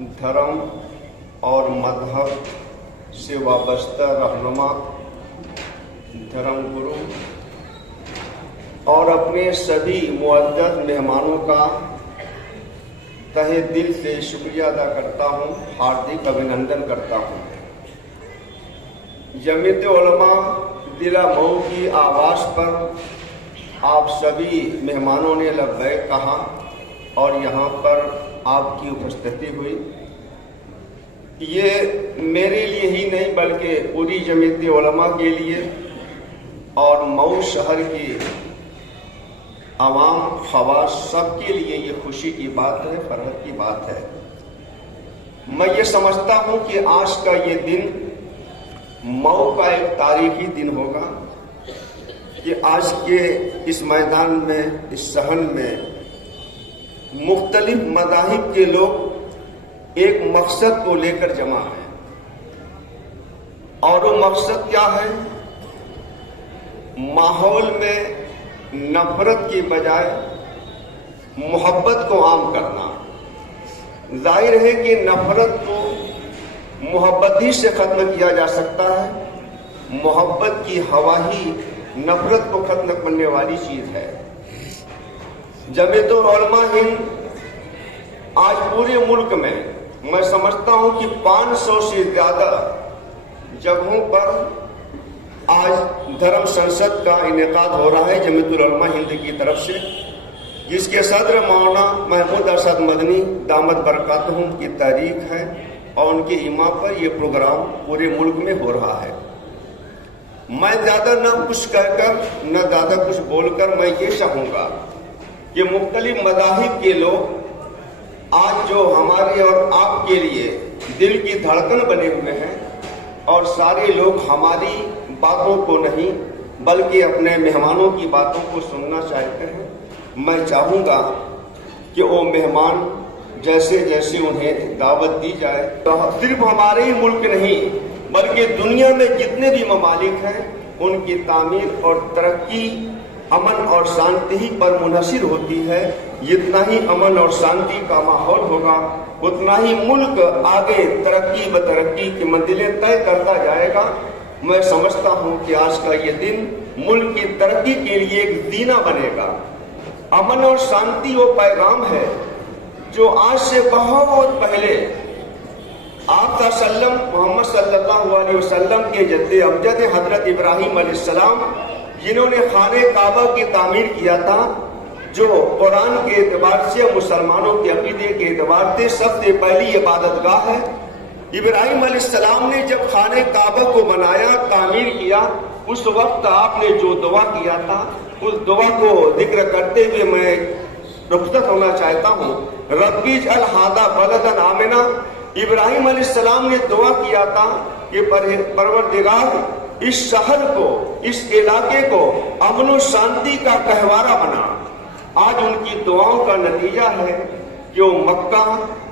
धर्म और मजहब से वाबस्ता रहनुमा, धर्म गुरु और अपने सभी मुअद्दद मेहमानों का तहे दिल से शुक्रिया अदा करता हूँ, हार्दिक अभिनंदन करता हूँ। जमीयत उलमा जिला मऊ की आवाज़ पर आप सभी मेहमानों ने लब्बैक कहा और यहाँ पर आपकी उपस्थिति हुई। ये मेरे लिए ही नहीं बल्कि पूरी जमीयत उलमा के लिए और मऊ शहर की आवाम खवास सबके लिए ये खुशी की बात है, फरहत की बात है। मैं ये समझता हूँ कि आज का ये दिन मऊ का एक तारीखी दिन होगा कि आज के इस मैदान में, इस सहन में मुख्तलिफ मज़ाहिब के लोग एक मकसद को लेकर जमा हैं और वो मकसद क्या है? माहौल में नफरत की बजाय मोहब्बत को आम करना। जाहिर है कि नफरत को मोहब्बत ही से ख़त्म किया जा सकता है। मोहब्बत की हवा ही नफरत को ख़त्म करने वाली चीज़ है। जमीयत उलमा हिंद आज पूरे मुल्क में मैं समझता हूँ कि 500 से ज़्यादा जगहों पर आज धर्म संसद का इनेकाद हो रहा है जमीयत उलमा हिंद की तरफ से, जिसके सदर मौलाना महमूद अरशद मदनी दामद बरकातहुम की तारीख है और उनके इमाम पर यह प्रोग्राम पूरे मुल्क में हो रहा है। मैं ज़्यादा न कुछ कहकर न ज़्यादा कुछ बोलकर मैं ये चाहूँगा कि मुख्तलिफ मज़ाहिब के लोग आज जो हमारे और आपके लिए दिल की धड़कन बने हुए हैं और सारे लोग हमारी बातों को नहीं बल्कि अपने मेहमानों की बातों को सुनना चाहते हैं। मैं चाहूँगा कि वो मेहमान जैसे जैसे उन्हें दावत दी जाए तो सिर्फ हमारे ही मुल्क नहीं बल्कि दुनिया में जितने भी ममालिक हैं उनकी तामीर और तरक्की अमन और शांति ही पर मुनहसिर होती है। जितना ही अमन और शांति का माहौल होगा उतना ही मुल्क आगे तरक्की व तरक्की की मंजिलें तय करता जाएगा। मैं समझता हूँ कि आज का ये दिन मुल्क की तरक्की के लिए एक जीना बनेगा। अमन और शांति वो पैगाम है जो आज से बहुत पहले आप मोहम्मद सल्लल्लाहु अलैहि वसल्लम के जद्दे अमजद हजरत इब्राहिम अलैहिस्सलाम जिन्होंने खाने काबा की तामीर किया था, जो कुरान के एतबार से मुसलमानों के अकीदे के एतबार से सबसे पहली इबादतगाह है। इब्राहिम अलैहिस्सलाम ने जब खाने काबा को बनाया, तामीर किया, उस वक्त आपने जो दुआ किया था उस दुआ को जिक्र करते हुए मैं रुखसत होना चाहता हूँ। रब्बी जअल हादा बलदन आमिना। इब्राहिम अलैहिस्सलाम ने दुआ किया था कि परवरदिगार इस शहर को, इस इलाके को अमन और शांति का कहवारा बना। आज उनकी दुआओं का नतीजा है कि वो मक्का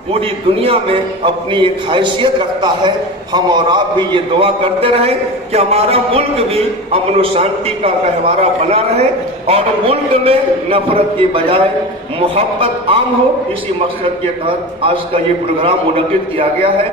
पूरी दुनिया में अपनी एक हैसियत रखता है। हम और आप भी ये दुआ करते रहे कि हमारा मुल्क भी अमन और शांति का कहवारा बना रहे और मुल्क में नफरत के बजाय मोहब्बत आम हो। इसी मकसद के तहत आज का ये प्रोग्राम मुनक्किद किया गया है।